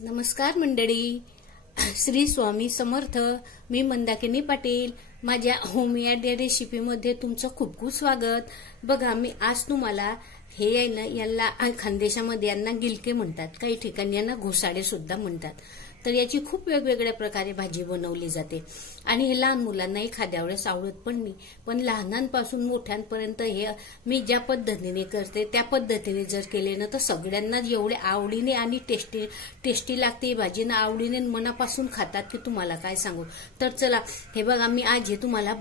नमस्कार मंडळी. श्री स्वामी समर्थ. मी मंदाकिनी पाटील. माझ्या होममेड रेसिपीमध्ये तुमचं खूप खूप स्वागत. बघा, मी आज तुम्हाला हे आहे ना, याला खानदेशामध्ये यांना गिलके म्हणतात, काही ठिकाणी यांना घोसाळे सुद्धा म्हणतात. तर याची खूप वेगवेगळ्या प्रकारे भाजी बनवली जाते आणि हे लहान मुलांना एखाद्या वेळेस आवडत पण नाही. पण लहानांपासून मोठ्यांपर्यंत हे मी ज्या पद्धतीने करते त्या पद्धतीने जर केले ना तर सगळ्यांनाच एवढे आवडीने आणि टेस्टी लागते भाजी ना, आवडीने मनापासून खातात की तुम्हाला काय सांगू. तर चला, हे बघा, मी आज हे तुम्हाला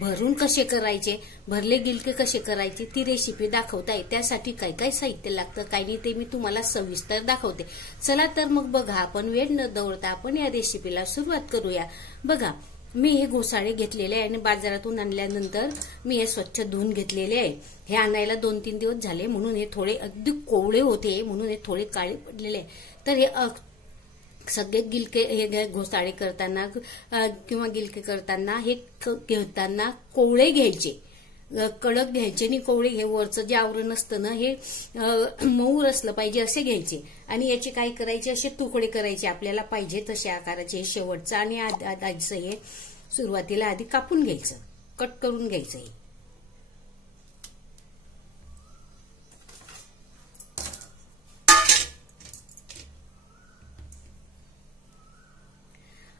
भरून कसे करायचे, भरले गिलके कसे करायचे ती रेसिपी दाखवत आहे. त्यासाठी काय काय साहित्य लागतं काय नाही ते मी तुम्हाला सविस्तर दाखवते. चला तर मग बघा, आपण वेळ न दवडता आपण या रेसिपीला सुरुवात करूया. बघा, मी हे घोसाळे घेतलेले आहे आणि बाजारातून आणल्यानंतर मी हे स्वच्छ धुवून घेतलेले आहे. हे आणायला 2-3 दिवस झाले म्हणून हे थोडे अगदी कोवळे होते, म्हणून हे थोडे काळे पडलेले. तर हे सगळे गिलके हे घोसाळे करताना किंवा गिलके करताना हे घेताना कोवळे घ्यायचे, कडक घ्यायचे आणि कोवळे हे वरचं जे आवरण असतं ना हे मऊ असलं पाहिजे असे घ्यायचे. आणि याचे काय करायचे, असे तुकडे करायचे आपल्याला पाहिजे तसे आकाराचे. शेवटचं आणि आधीचं हे सुरुवातीला आधी कापून घ्यायचं, कट करून घ्यायचं. हे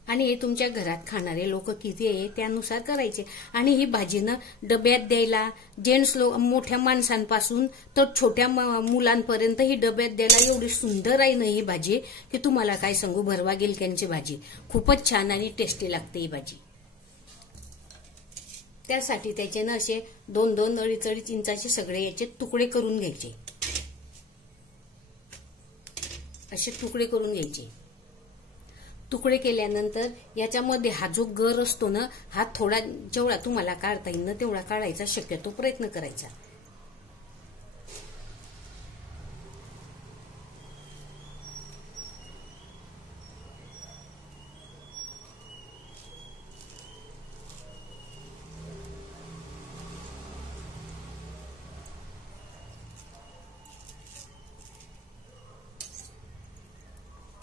आणि हे तुमच्या घरात खाणारे लोक किती आहे त्यानुसार करायचे. आणि ही भाजी ना डब्यात द्यायला, जेंट्स मोठ्या माणसांपासून तर छोट्या मुलांपर्यंत ही डब्यात द्यायला एवढी सुंदर आहे ना ही भाजी की तुम्हाला काय सांगू. भरवा गिलक्यांची भाजी खूपच छान आणि टेस्टी लागते ही भाजी. त्यासाठी त्याचे ना असे 2-2, 2.5 इंचाचे सगळे याचे तुकडे करून घ्यायचे. असे तुकडे करून घ्यायचे. तुकडे केल्यानंतर याच्यामध्ये हा जो गर असतो ना, हा थोडा जेवढा तुम्हाला काढता येईल ना तेवढा काढायचा शक्यतो प्रयत्न करायचा.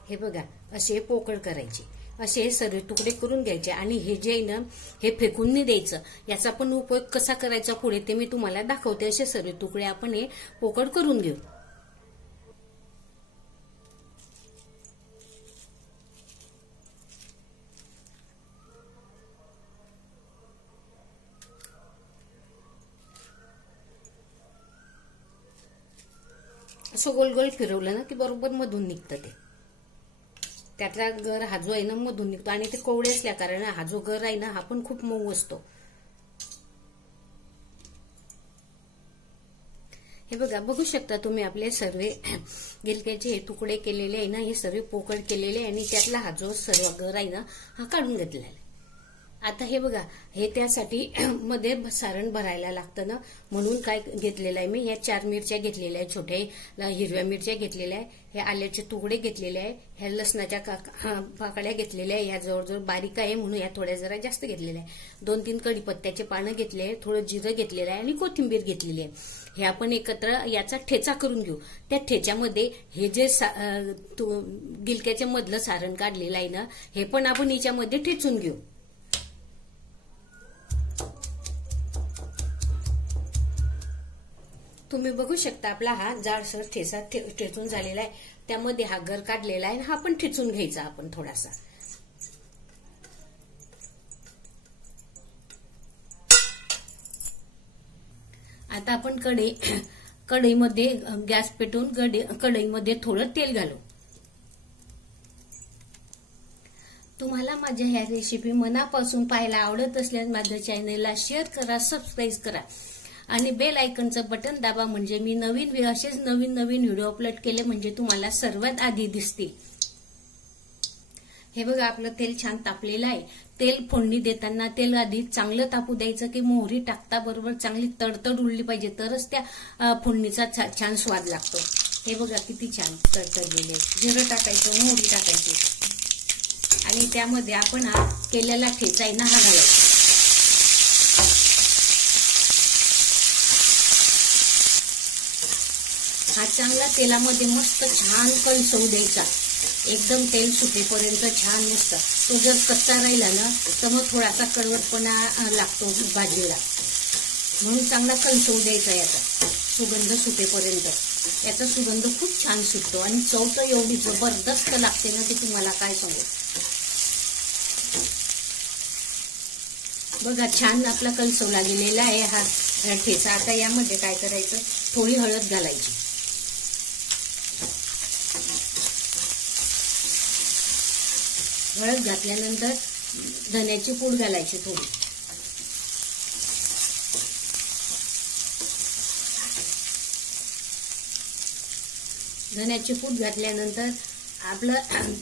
हे बघा, असे पोकळ करायचे, असे सर्व तुकडे करून घ्यायचे. आणि हे जे ना हे फेकून नाही द्यायचं. याचा पण उपयोग कसा करायचा पुढे ते मी तुम्हाला दाखवते. असे सर्व तुकडे आपण हे पोकळ करून घेऊ. असं गोल गोल फिरवलं ना की बरोबर मधून निघतं ते. त्यातला गर हा जो आहे ना मधून निघतो. आणि ते कोवळे असल्या कारण हा जो गर आहे ना हा पण खूप मऊ असतो. हे बघा, बघू शकता तुम्ही आपले सर्व गिलक्याचे हे तुकडे केलेले आहे ना, हे सर्व पोकळ केलेले आहे आणि त्यातला हा जो सर्व गर आहे ना हा काढून घेतलेला आहे. आता हे बघा, हे त्यासाठी मध्ये सारण भरायला लागतं ना, म्हणून काय घेतलेलं आहे मी, या 4 मिरच्या घेतलेल्या आहे, छोट्या हिरव्या मिरच्या घेतलेल्या आहे, हे आल्याचे तुकडे घेतलेले आहे, ह्या लसणाच्या पाकळ्या घेतलेल्या आहे, ह्या जवळजवळ बारीक आहे म्हणून ह्या थोड्या जरा जास्त घेतलेल्या आहे. 2-3 कढीपत्त्याचे पानं घेतले आहे, थोडं जिरं घेतलेलं आहे आणि कोथिंबीर घेतलेली आहे. हे आपण एकत्र याचा ठेचा करून घेऊ. त्या ठेच्यामध्ये हे जे गिलक्याच्या मधलं सारण काढलेलं आहे ना हे पण आपण याच्यामध्ये ठेचून घेऊ. तुम्ही बघू शकता आपला हा जाडसर ठेचा ठेचून झालेला आहे. त्यामध्ये हा गर काढलेला आहे, हा पण ठेचून घ्यायचा आपण थोडासा. आता आपण कढईमध्ये गॅस पेटवून कढईमध्ये थोडं तेल घालू. तुम्हाला माझ्या ह्या रेसिपी मनापासून पाहायला आवडत असल्यास माझ्या चॅनलला शेअर करा, सबस्क्राईब करा आणि बेल आयकॉनचं बटन दाबा. म्हणजे मी असेच नवीन व्हिडिओ अपलोड केले म्हणजे तुम्हाला सर्वात आधी दिसतील. हे बघा, आपलं तेल छान तापलेलं आहे. तेल फोडणी देताना तेल आधी चांगलं तापू द्यायचं की मोहरी टाकता बरोबर चांगली तडतड उडली पाहिजे, तरच त्या फोडणीचा छान स्वाद लागतो. हे बघा किती छान तडतडलेले. जिरं टाकायचं, मोहरी टाकायची आणि त्यामध्ये आपण हा केलेला ठेचा आहे ना हा घालायचा. हा चांगला तेलामध्ये मस्त छान कलसवू द्यायचा. एकदम तेल सुटेपर्यंत छान मस्त. तो जर कच्चा राहिला ना तर मग थोडासा कडवटपणा लागतो भाजीला. म्हणून चांगला कलसवू द्यायचा याचा सुगंध सुटेपर्यंत. याचा सुगंध खूप छान सुटतो आणि चव तर एवढी जबरदस्त लागते ना ते तुम्हाला काय सांगू. बघा छान आपला कलसवला गेलेला आहे हा ठेचा. आता यामध्ये काय करायचं, थोडी हळद घालायची. हळद घातल्यानंतर धन्याची पूड घालायची थोडी. धन्याची पूड घातल्यानंतर आपलं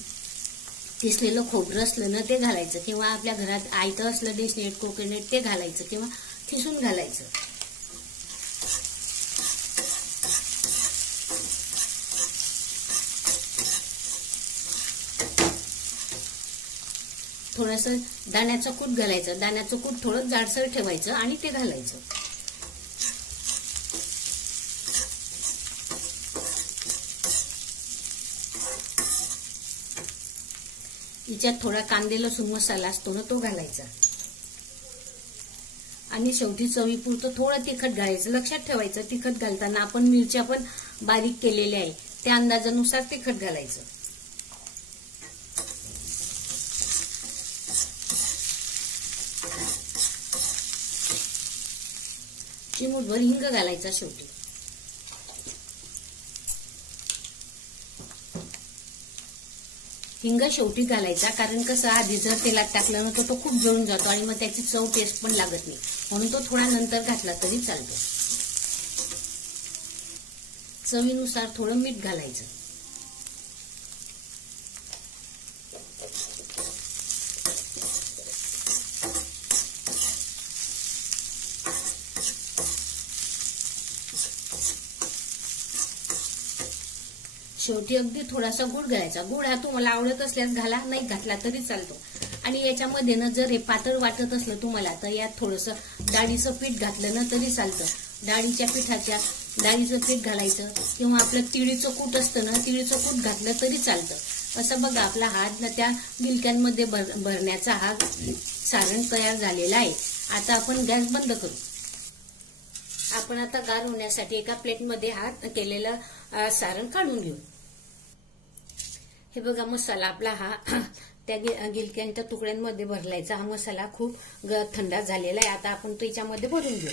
किसलेलं खोबरं असलं ना ते घालायचं, किंवा आपल्या घरात आयतं असलं डेस्नेट कोकोनट ते घालायचं, किंवा खिसून घालायचं. थोडंसं दाण्याचं कूट घालायचं. दाण्याचं कूट थोडं जाडसर ठेवायचं आणि ते घालायचं. हिच्यात थोडा कांदे लसूण मसाला असतो ना तो घालायचा. आणि शेवटी चवीपुरतं थोडं तिखट घालायचं. लक्षात ठेवायचं तिखट घालताना आपण मिरच्या पण बारीक केलेल्या आहे, त्या अंदाजानुसार तिखट घालायचं. चिमूटभर हिंग घालायचा शेवटी. हिंग शेवटी घालायचा, कारण कसं आधी जर तेलात टाकलं ना तर तो खूप जळून जातो आणि मग त्याची चव टेस्ट पण लागत नाही. म्हणून तो थोडा नंतर घातला तरी चालतो. चवीनुसार थोडं मीठ घालायचं. शेवटी अगदी थोडासा गुळ घालायचा. गुळ हा तुम्हाला आवडत असल्यास घाला, नाही घातला तरी चालतो. आणि याच्यामध्ये ना जर हे पातळ वाटत असलं तुम्हाला तर यात थोडंसं डाळीचं पीठ घातलं ना तरी चालतं. डाळीचं पीठ घालायचं, किंवा आपलं तिळीचं कूट असतं ना तिळीचं कूट घातलं तरी चालतं. असं बघा आपला हात त्या गिलक्यांमध्ये भरण्याचा हा सारण तयार झालेला आहे. आता आपण गॅस बंद करू. आपण आता गार होण्यासाठी एका प्लेटमध्ये हा केलेलं सारण काढून घेऊ. हे बघा मसाला आपला हा त्या गिलक्यांच्या तुकड्यांमध्ये भरलायचा हा मसाला खूप थंड झालेला आहे. आता आपण तो याच्यामध्ये भरून घेऊ.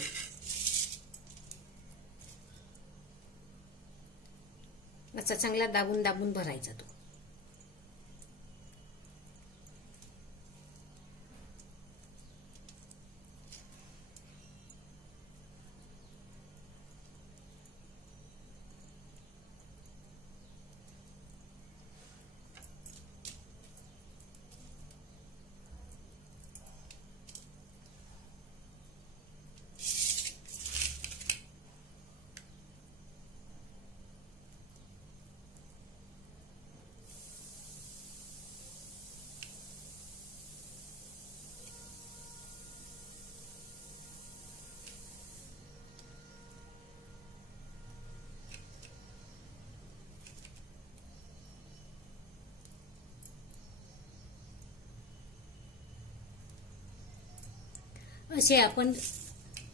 असा चांगला दाबून दाबून भरायचा तो.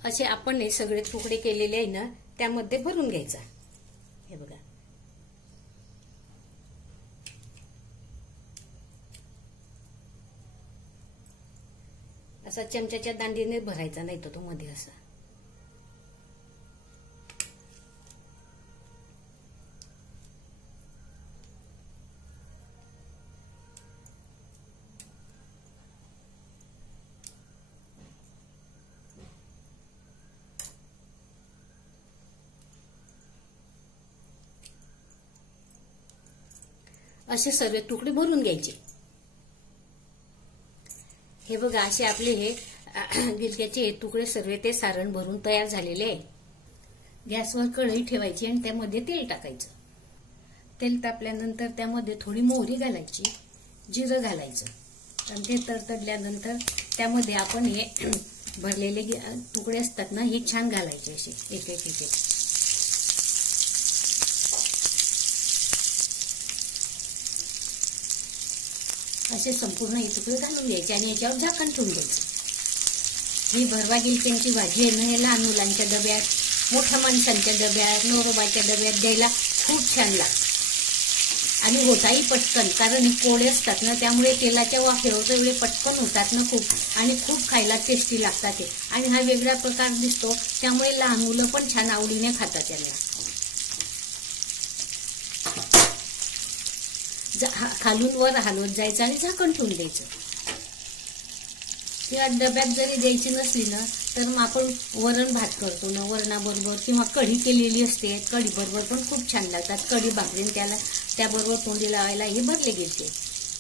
असे आपण हे सगळे तुकडे केलेले आहे ना त्यामध्ये भरून घ्यायचा. हे बघा असा चमच्याच्या दांडीने भरायचा, नाही तो मध्ये असा. असे सर्व तुकडे भरून घ्यायचे. हे बघा असे आपले हे गिलक्याचे तुकडे सर्व ते सारण भरून तयार झालेले आहे. गॅसवर कढई ठेवायची आणि त्यामध्ये तेल टाकायचं. तेल तापल्यानंतर त्यामध्ये थोडी मोहरी घालायची, जिरं घालायचं आणि ते तडतडल्यानंतर त्यामध्ये आपण हे भरलेले तुकडे असतात ना हे छान घालायचे असे एक एक एक. असे संपूर्ण हे तुकडे घालून द्यायचे आणि याच्यावर झाकण ठेवून द्यायचं. ही भरवा गिलक्यांची भाजी आहे ना, हे लहान मुलांच्या डब्यात, मोठ्या माणसांच्या डब्यात, नवरोबाच्या डब्यात द्यायला खूप छान लागतं आणि होताही पटकन, कारण हे कोळे असतात ना, त्यामुळे तेलाच्या वाफेवर वेळे पटकन होतात ना खूप, आणि खूप खायला टेस्टी लागतात ते. आणि हा वेगळा प्रकार दिसतो, त्यामुळे लहान मुलं पण छान आवडीने खातात त्यांना. खालून वर हलवत जायचं आणि झाकण ठेवून द्यायचं. किंवा डब्यात जरी द्यायची नसली ना, तर मग आपण वरण भात करतो ना, वरणाबरोबर किंवा कढी केलेली असते, कढी बरोबर पण खूप छान लागतात. कढी भाकरीन त्याबरोबर तोंडी लावायला हे भरले गिलके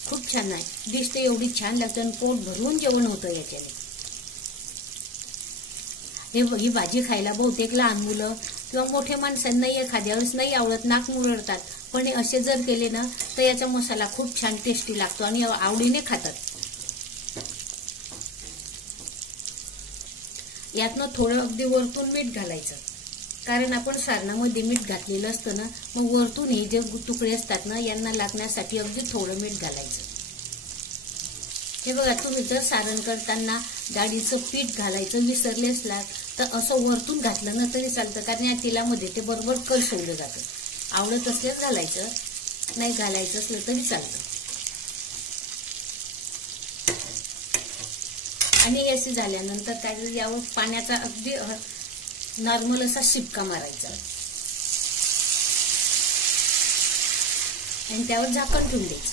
खूप छान आहे. डिश तर एवढी छान लागतं आणि पोट भरून जेवण होतं याच्याने. ही भाजी खायला बहुतेक लहान मुलं किंवा मोठ्या माणसांना एखाद्या वेळेस नाही आवडत, नाक मुरडतात, पण असे जर केले ना तर याचा मसाला खूप छान टेस्टी लागतो आणि आवडीने खातात. यातनं थोडं अगदी वरतून मीठ घालायचं, कारण आपण सारणामध्ये मीठ घातलेलं असतं ना, मग वरतून हे जे तुकडे असतात ना, यांना लागण्यासाठी अगदी थोडं मीठ घालायचं. हे बघा, तुम्ही जर सारण करताना डाळीचं पीठ घालायचं विसरले असलात तर असं वरतून घातलं ना तरी चालतं, कारण या तेलामध्ये ते बरोबर कलसवलं जातं. आवडत असल्यास घालायचं, नाही घालायचं असलं तरी चालतं. आणि असे झाल्यानंतर काय, यावर पाण्याचा अगदी नॉर्मल असा शिपका मारायचा आणि त्यावर झाकण ठेवून द्यायचं.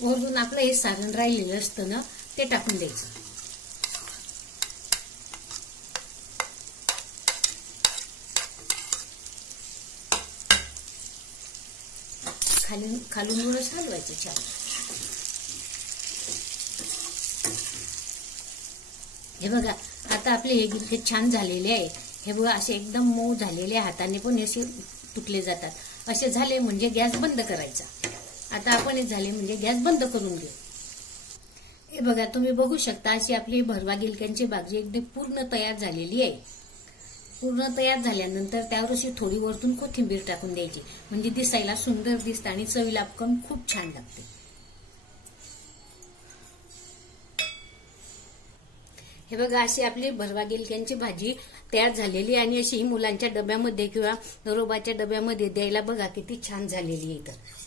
वरून आपलं हे सारण राहिलेलं असतं ना, ते टाकून द्यायचं. खालून वरच हलवायचं छान. हे बघा आता आपले हे गिलके छान झालेले आहे. हे बघा असे एकदम मऊ झालेले, हाताने पण असे तुटले जातात. असे झाले म्हणजे गॅस बंद करायचा. आता आपण हे झाले म्हणजे गॅस बंद करून घेऊ. हे बघा तुम्ही बघू शकता अशी आपली भरवा गिलक्यांची भाजी एकदम पूर्ण तयार झालेली आहे. पूर्ण तयार झाल्यानंतर त्यावर अशी थोडी वरतून कोथिंबीर टाकून द्यायची, म्हणजे दिसायला सुंदर दिसतं आणि चवीला पण खूप छान लागते. हे बघा अशी आपली भरवा गिलक्यांची भाजी तयार झालेली आणि अशी मुलांच्या डब्यामध्ये किंवा नरोबाच्या डब्यामध्ये द्यायला बघा किती छान झालेली आहे. तर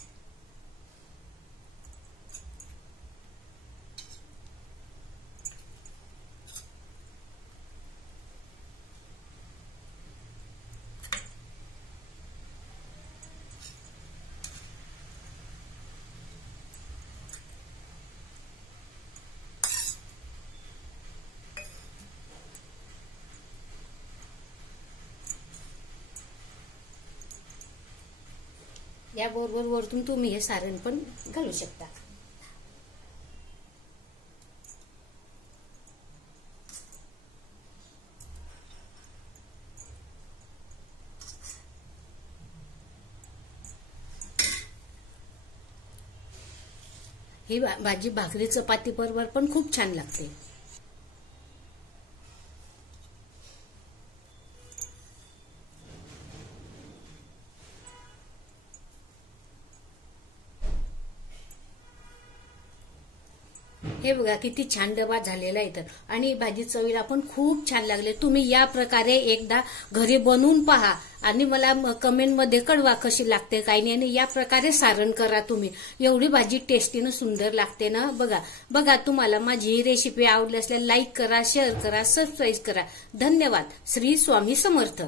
याबरोबर वरतून तुम्ही हे सारण पण घालू शकता. ही भाजी भाकरी चपाती बरोबर पण खूप छान लागते. हे बघा किती छान डबा झालेला आहे. तर आणि भाजी चवीला पण खूप छान लागले. तुम्ही या प्रकारे एकदा घरी बनवून पहा आणि मला कमेंट मध्ये कळवा कशी लागते काही नाही. आणि या प्रकारे सारण करा तुम्ही, एवढी भाजी टेस्टीनं सुंदर लागते ना. बघा तुम्हाला माझी ही रेसिपी आवडली असल्यास लाईक करा, शेअर करा, सबस्क्राईब करा. धन्यवाद. श्री स्वामी समर्थ.